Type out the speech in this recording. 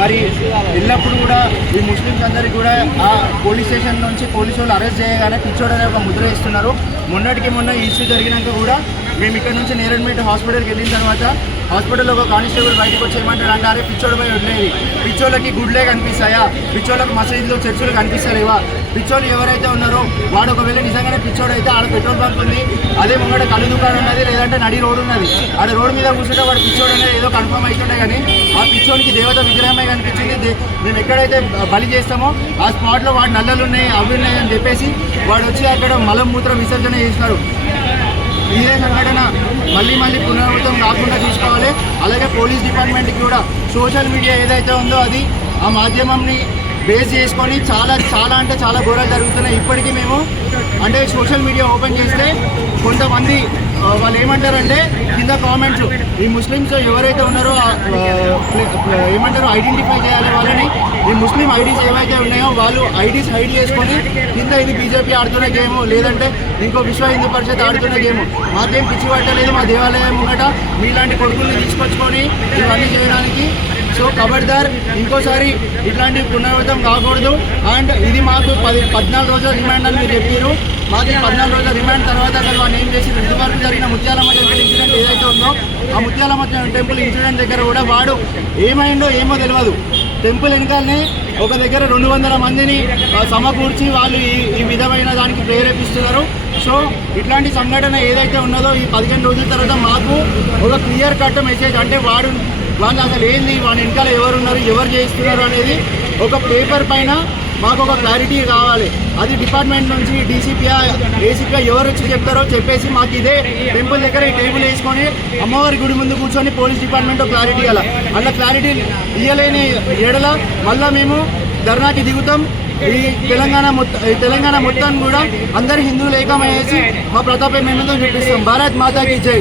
మరి ఎల్లప్పుడు కూడా ఈ ముస్లిమ్స్ అందరికీ కూడా ఆ పోలీస్ స్టేషన్ నుంచి పోలీసు వాళ్ళు అరెస్ట్ చేయగానే పిచ్చోడనే ఒక ముద్ర ఇస్తున్నారు. మొన్నటికి మొన్న ఇష్యూ జరిగినాక కూడా మేము ఇక్కడ నుంచి నేరెడ్మెట్ హాస్పిటల్కి వెళ్ళిన తర్వాత హాస్పిటల్లో ఒక కానిస్టేబుల్ బయటకు వచ్చి ఏమంటారు అంటే, అరే పిచ్చోడిపై వదిలేది, పిచ్చోళ్ళకి గుడ్లే కనిపిస్తాయా, పిచ్చోళ్ళకి మసీదులు చర్చిలు కనిపిస్తలేవా, పిచ్చోళ్ళు ఎవరైతే ఉన్నారో వాడు ఒకవేళ నిజంగానే పిచ్చోడు అయితే ఆడ పెట్రోల్ బంక్ ఉంది, అదే ముంగట కళ్ళు దుకాణం ఉన్నది, లేదంటే నడి రోడ్డు ఉన్నది, ఆడ రోడ్డు మీద కూర్చుంటే వాడు పిచ్చోడు అనేది ఏదో కన్ఫర్మ్ అవుతుండే. కానీ ఆ పిచ్చోడికి దేవత విగ్రహమే కనిపించింది. మేము ఎక్కడైతే బలి చేస్తామో ఆ స్పాట్లో వాడు నల్లలు ఉన్నాయి అవి ఉన్నాయి అని చెప్పేసి వాడు వచ్చి అక్కడ మలమూత్ర విసర్జన చేసినారు. ఇదే సంఘటన మళ్ళీ పునరావృతం కాకుండా చూసుకోవాలి. అలాగే పోలీస్ డిపార్ట్మెంట్కి కూడా సోషల్ మీడియా ఏదైతే ఉందో అది ఆ మాధ్యమంని బేస్ చేసుకొని చాలా ఘోరాలు జరుగుతున్నాయి. ఇప్పటికీ మేము అంటే సోషల్ మీడియా ఓపెన్ చేస్తే కొంతమంది వాళ్ళు ఏమంటారంటే కింద కామెంట్స్ ఈ ముస్లిమ్స్ ఎవరైతే ఉన్నారో ఏమంటారో ఐడెంటిఫై చేయాలి వాళ్ళని. ఈ ముస్లిం ఐడీస్ ఏవైతే ఉన్నాయో వాళ్ళు ఐడీస్ హైడ్ చేసుకొని కింద ఇది బీజేపీ ఆడుతున్న గేము, లేదంటే ఇంకో విశ్వ హిందూ పరిషత్ ఆడుతున్న గేము, మాకేం పిచ్చి పట్టలేదు, మా దేవాలయం ముంగట మీలాంటి కొడుకుల్ని తీసుకొచ్చుకొని ఇవన్నీ చేయడానికి. సో ఖబర్దార్, ఇంకోసారి ఇట్లాంటి పునరావృతం కాకూడదు. అండ్ ఇది మాకు 14 రోజుల రిమాండ్ అని మీరు చెప్పారు. మాకు 14 రోజుల రిమాండ్ తర్వాత అసలు వాళ్ళు ఏం చేసి ఇదివరకు జరిగిన ముత్యాలమ్మ టెంపుల్ ఇన్సిడెంట్ ఏదైతే ఉందో ఆ ముత్యాలమ్మ టెంపుల్ ఇన్సిడెంట్ దగ్గర కూడా వాడు ఏమైందో ఏమో తెలియదు. టెంపుల్ వెనకాలనే ఒక దగ్గర 200 మందిని సమకూర్చి వాళ్ళు ఈ విధమైన దానికి ప్రేరేపిస్తున్నారు. సో ఇట్లాంటి సంఘటన ఏదైతే ఉన్నదో ఈ 15 రోజుల తర్వాత మాకు ఒక క్లియర్ కట్ మెసేజ్ అంటే వాళ్ళు అసలు ఏంది, వాళ్ళ వెనకాల ఎవరున్నారు, ఎవరు చేయిస్తున్నారు అనేది ఒక పేపర్ పైన మాకు ఒక క్లారిటీ కావాలి. అది డిపార్ట్మెంట్ నుంచి డీసీపీ ఏసీపీ ఎవరు వచ్చి చెప్తారో చెప్పేసి మాకు ఇదే టెంపుల్ దగ్గర ఈ టేబుల్ వేసుకొని అమ్మవారి గుడి ముందు కూర్చొని పోలీస్ డిపార్ట్మెంట్ క్లారిటీ ఇవ్వాలి. అలా క్లారిటీ ఇవ్వలేని ఏడల మళ్ళీ మేము ధర్నాకి దిగుతాం. ఈ తెలంగాణ మొత్తాన్ని కూడా అందరు హిందువులు ఏకమయ్యేసి మా ప్రతాపం మేమేదో చూపిస్తాం. భారత్ మాతాకి జై.